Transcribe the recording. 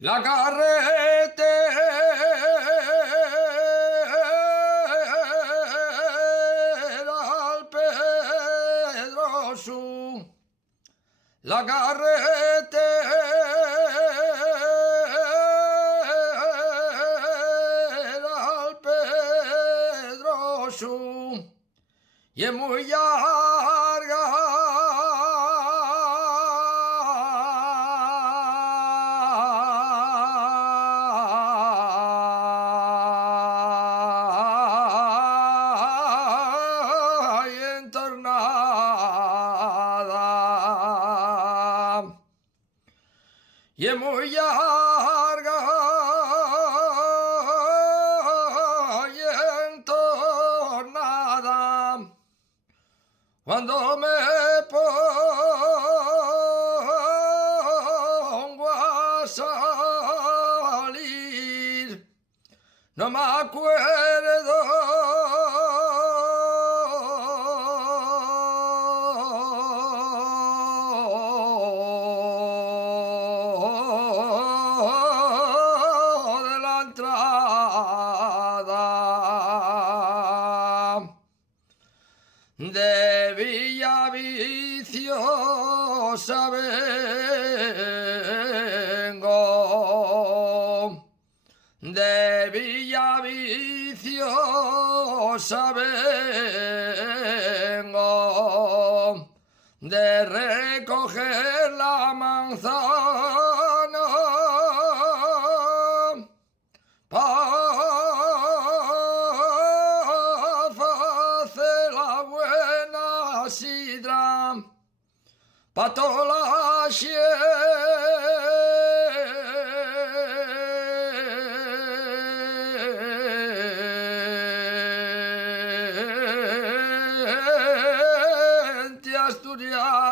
La carretera al Pedroso, la carretera al Pedroso, y es muy larga. Y entornada, y es muy larga y entornada. Cuando me pongo a salir, no me acuerdo de la entrada de Villaviciosa vengo, de Villaviciosa vengo, de recoger la manzana para hacer la buena sidra pa' toda la gente asturiana.